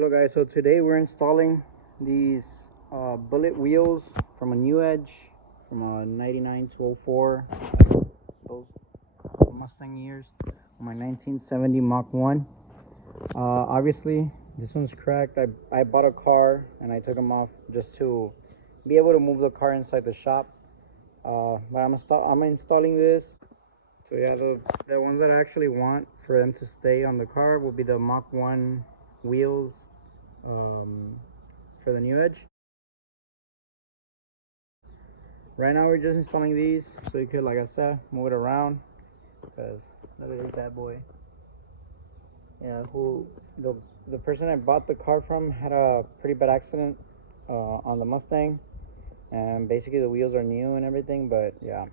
Hello guys, so today we're installing these bullet wheels from a new edge from a 99 to 04, those Mustang years, on my 1970 Mach 1. Obviously this one's cracked. I bought a car and I took them off just to be able to move the car inside the shop, but I'm installing this. So yeah, the ones that I actually want for them to stay on the car will be the Mach 1 wheels for the new edge. Right now we're just installing these so you could, like I said, move it around, because look at this bad boy. Yeah, the person I bought the car from had a pretty bad accident on the Mustang, and basically the wheels are new and everything, but yeah.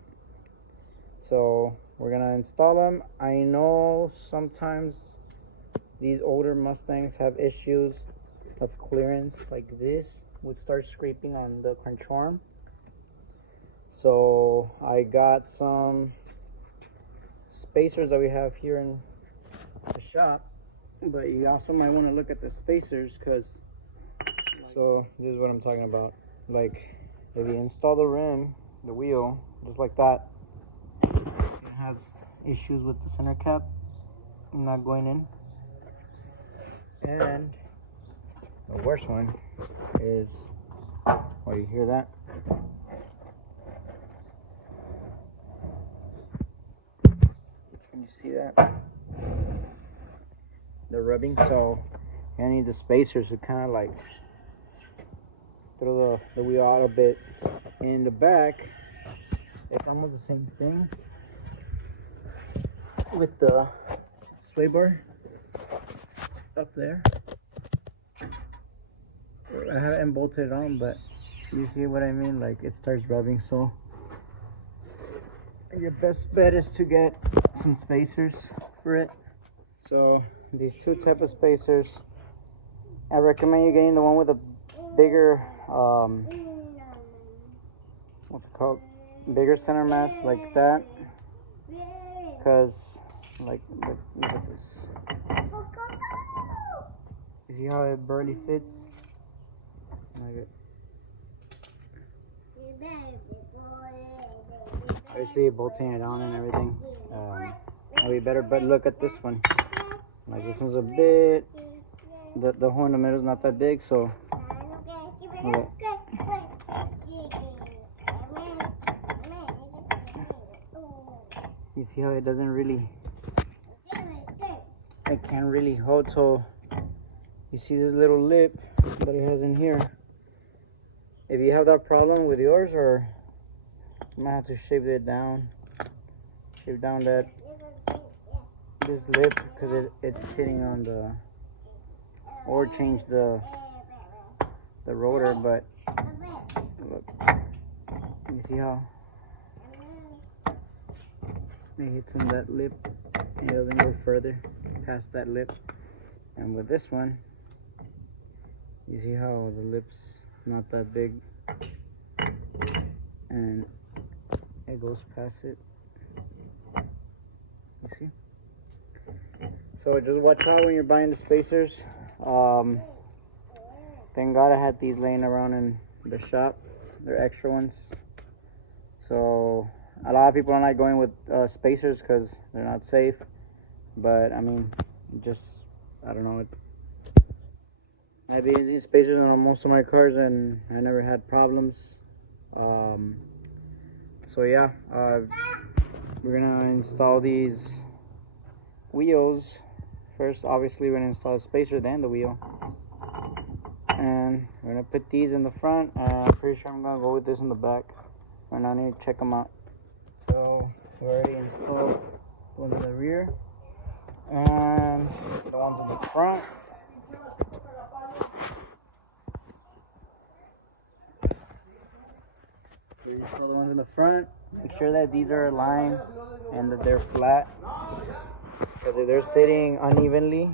So we're gonna install them. I know sometimes these older Mustangs have issues of clearance, like this would start scraping on the crunch arm. So I got some spacers that we have here in the shop, but you also might want to look at the spacers, because so this is what I'm talking about. Like if you install the rim, the wheel, just like that, it has issues with the center cap not going in. And the worst one is, oh, you hear that? Can you see that? The rubbing. So I need the spacers to kind of like throw the wheel out a bit. In the back, it's almost the same thing with the sway bar up there. I haven't bolted it on, but you see what I mean? Like it starts rubbing, so your best bet is to get some spacers for it. So these two type of spacers, I recommend you getting the one with a bigger what's it called, bigger center mass, like that, because like look at this. You see how it barely fits? Obviously bolting it on and everything, that'll be better, but look at this one. Like this one's a bit, the hole in the middle is not that big, so okay. You see how it doesn't really, it can't really hold. So you see this little lip that it has in here. If you have that problem with yours, or you might have to shave down that this lip, because it's hitting on the, or change the rotor. But look, you see how it hits on that lip and it doesn't go further past that lip. And with this one, you see how the lip's not that big and it goes past it. You see? So just watch out when you're buying the spacers. Thank God I had these laying around in the shop. They're extra ones. So a lot of people are not going with spacers because they're not safe. But I mean, just, I don't know. I've been using spacers on most of my cars and I never had problems. So yeah, we're gonna install these wheels first. Obviously we're gonna install the spacer, then the wheel, and we're gonna put these in the front. I'm pretty sure I'm gonna go with this in the back, and I need to check them out. So we already installed the ones in the rear and the ones in the front. We install the ones in the front. Make sure that these are aligned and that they're flat, because if they're sitting unevenly,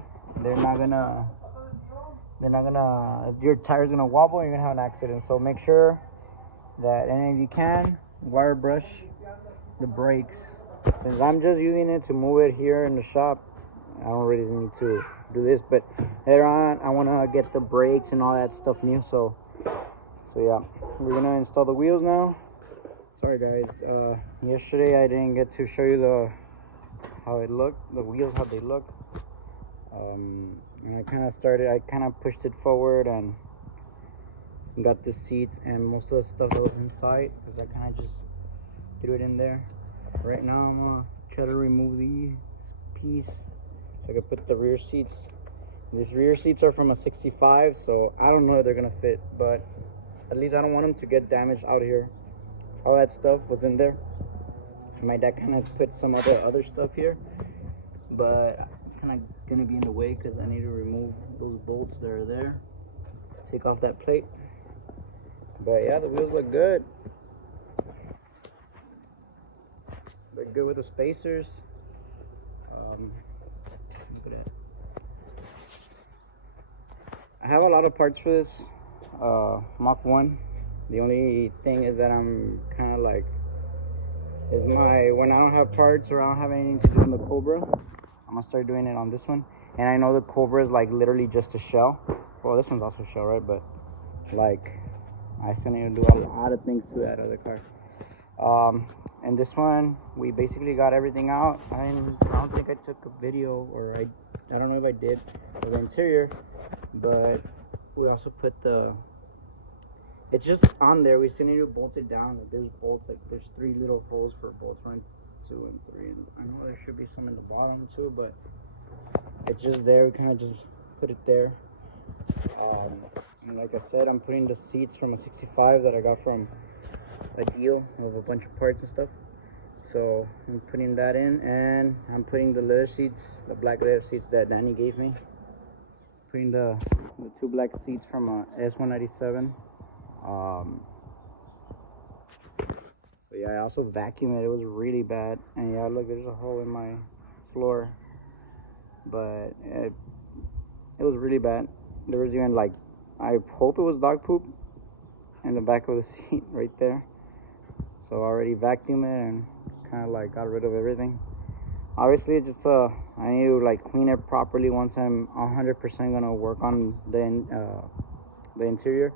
your tire's gonna wobble and you're gonna have an accident. So make sure that, and if you can, wire brush the brakes. Since I'm just using it to move it here in the shop, I don't really need to do this, but later on I want to get the brakes and all that stuff new. So yeah, we're gonna install the wheels now. Sorry guys, yesterday I didn't get to show you how it looked, the wheels, how they look. And I kind of pushed it forward and got the seats and most of the stuff that was inside, because I kind of just threw it in there. Right now I'm gonna try to remove these piece so I can put the rear seats. These rear seats are from a 65, so I don't know if they're gonna fit, but at least I don't want them to get damaged out here. All that stuff was in there. My dad kind of put some of the other stuff here, but it's kind of gonna be in the way because I need to remove those bolts that are there, take off that plate. But yeah, the wheels look good. They're good with the spacers. Look at that. I have a lot of parts for this Mach 1. The only thing is that I'm kind of like, when I don't have parts or I don't have anything to do on the Cobra, I'm gonna start doing it on this one. And I know the Cobra is like literally just a shell. Well, this one's also a shell, right? But like, I still need to do a lot of things to that other car. And this one, we basically got everything out. I don't think I took a video, or I don't know if I did, of the interior, but we also put it's just on there. We still need to bolt it down. Like, there's bolts, like there's 3 little holes for bolts, 1, 2, and 3. And I know there should be some in the bottom too, but it's just there. We kind of just put it there. And like I said, I'm putting the seats from a 65 that I got from a deal with a bunch of parts and stuff. So I'm putting that in, and I'm putting the leather seats, the black leather seats that Danny gave me. Putting the 2 black seats from a S197. So yeah, I also vacuumed it. It was really bad, and yeah, look, there's a hole in my floor, but it was really bad. There was even, like, I hope it was dog poop in the back of the seat right there. So I already vacuumed it and kind of like got rid of everything. Obviously, it's just I need to like clean it properly once I'm 100% gonna work on the interior.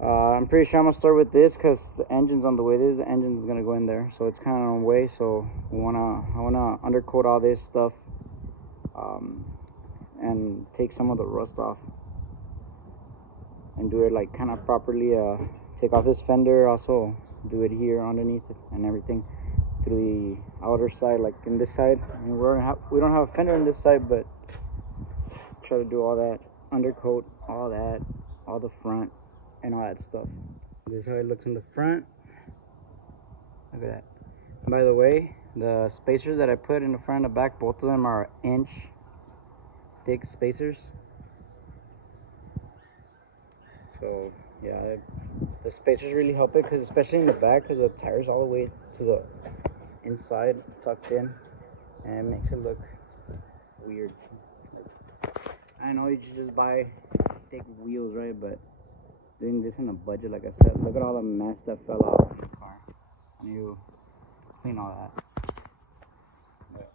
I'm pretty sure I'm gonna start with this because the engine's on the way. The engine's gonna go in there, so it's kind of on the way. So I wanna undercoat all this stuff, and take some of the rust off, and do it like kind of properly. Take off this fender, also do it here underneath it and everything through the outer side, like in this side. I mean, we don't have a fender on this side, but try to do all that, undercoat all that, all the front and all that stuff. This is how it looks in the front. Look at that. And by the way, the spacers that I put in the front and the back, both of them are 1-inch thick spacers. So yeah, the spacers really help it, because especially in the back, because the tires all the way to the inside tucked in, and it makes it look weird. Like, I know you should just buy thick wheels, right? But doing this in a budget, like I said, look at all the mess that fell off the car. I need to clean all that. But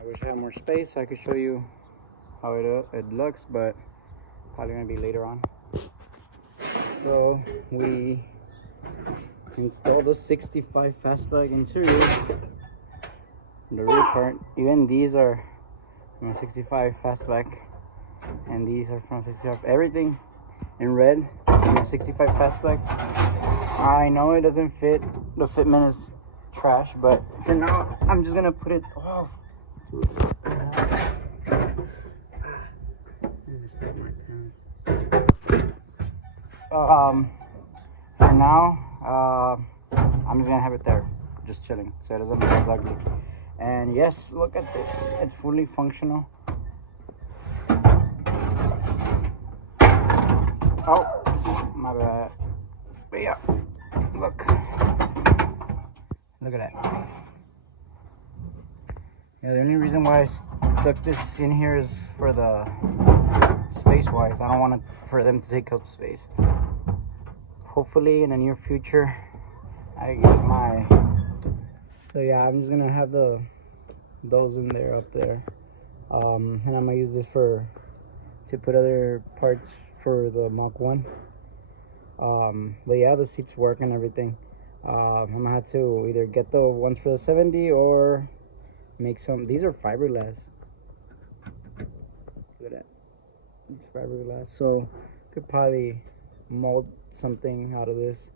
I wish I had more space so I could show you how it looks, but probably gonna be later on. So we installed the 65 fastback interior. The rear part, even these are from a 65 fastback, and these are from 65. Everything in red from a 65 fastback. I know it doesn't fit. The fitment is trash, but for now I'm just gonna put it off. For now, I'm just gonna have it there, just chilling, so it doesn't look as ugly. And yes, look at this, it's fully functional. Oh, my bad. But yeah, look at that. Yeah, the only reason why I stuck this in here is for the space-wise. I don't want for them to take up space. Hopefully in the near future I get my, so yeah, I'm just gonna have the those in there, up there. And I'm gonna use this to put other parts for the Mach 1. But yeah, the seats work and everything. I'm gonna have to either get the ones for the 70 or make some. These are fiberglass. Look at that. It's fiberglass. So could probably mold something out of this.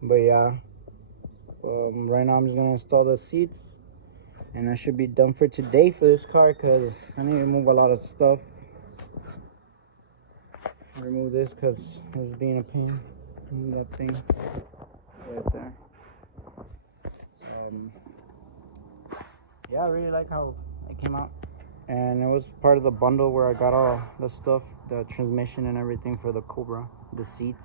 But yeah, right now I'm just gonna install the seats, and I should be done for today for this car, because I need to move a lot of stuff. Remove this because it was being a pain. Move that thing right there. Yeah, I really like how it came out, and it was part of the bundle where I got all the stuff, the transmission and everything for the Cobra, the seats.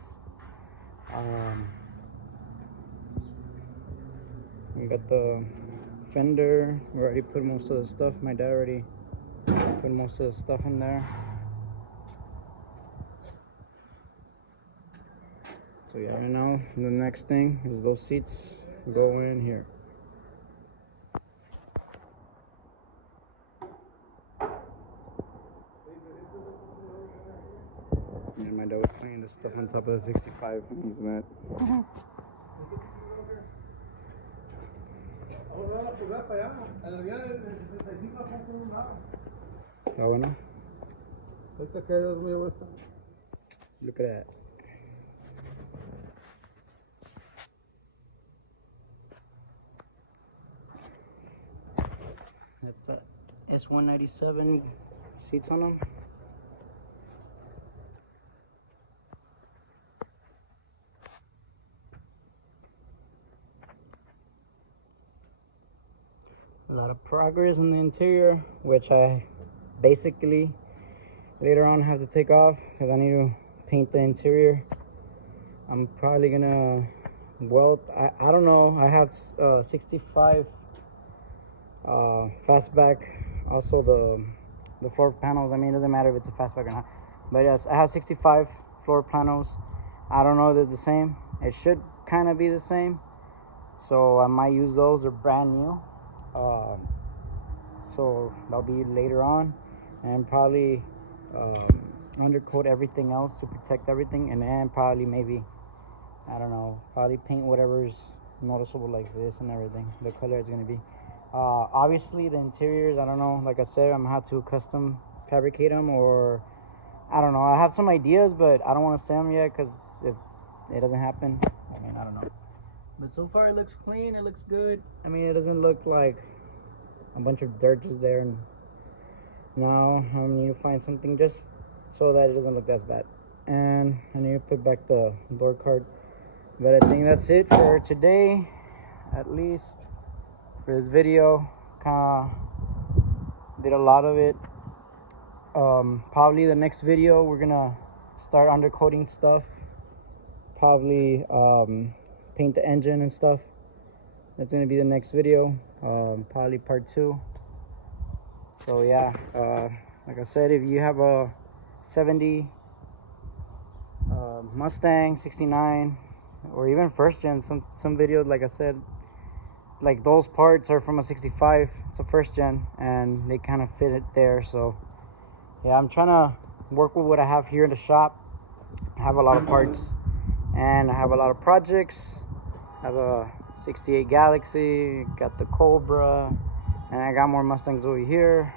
We got the fender. We already put most of the stuff. My dad already put most of the stuff in there. So yeah, right now the next thing is those seats go in here. And my dad was playing this stuff on top of the 65. He's mad. Ah, bueno. Look at that. That's the S197 seats on them. A lot of progress in the interior, which I basically later on have to take off because I need to paint the interior. I'm probably gonna weld. I don't know. I have 65 fastback. Also the floor panels. I mean, it doesn't matter if it's a fastback or not. But yes, I have 65 floor panels. I don't know if they're the same. It should kind of be the same. So I might use those. They're brand new. So that'll be later on, and probably undercoat everything else to protect everything, and then probably maybe, I don't know, probably paint whatever's noticeable like this and everything, the color is going to be. Obviously the interiors, I don't know, like I said, I'm gonna have to custom fabricate them, or I don't know, I have some ideas, but I don't want to say them yet because if it doesn't happen, I mean, I don't know. But so far it looks clean, it looks good. I mean, it doesn't look like a bunch of dirt just there. And now I need to find something just so that it doesn't look as bad. And I need to put back the door card. But I think that's it for today, at least for this video. Kinda did a lot of it. Probably the next video we're gonna start undercoating stuff. Probably paint the engine and stuff. That's gonna be the next video, probably part 2. So yeah, like I said, if you have a 70 Mustang 69 or even first gen, some videos, like I said, like those parts are from a 65. It's a first gen and they kind of fit it there. So yeah, I'm trying to work with what I have here in the shop. I have a lot of parts and I have a lot of projects. I have a 68 Galaxy, got the Cobra, and I got more Mustangs over here.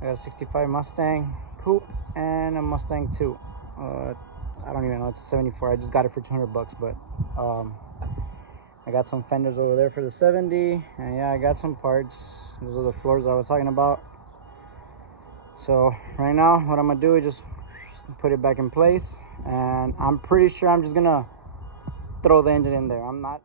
I got a 65 Mustang Coupe and a Mustang 2. I don't even know, it's a 74. I just got it for $200, but I got some fenders over there for the 70, and yeah, I got some parts. Those are the floors I was talking about. So right now, what I'm gonna do is just put it back in place, and I'm pretty sure I'm just gonna throw the engine in there. I'm not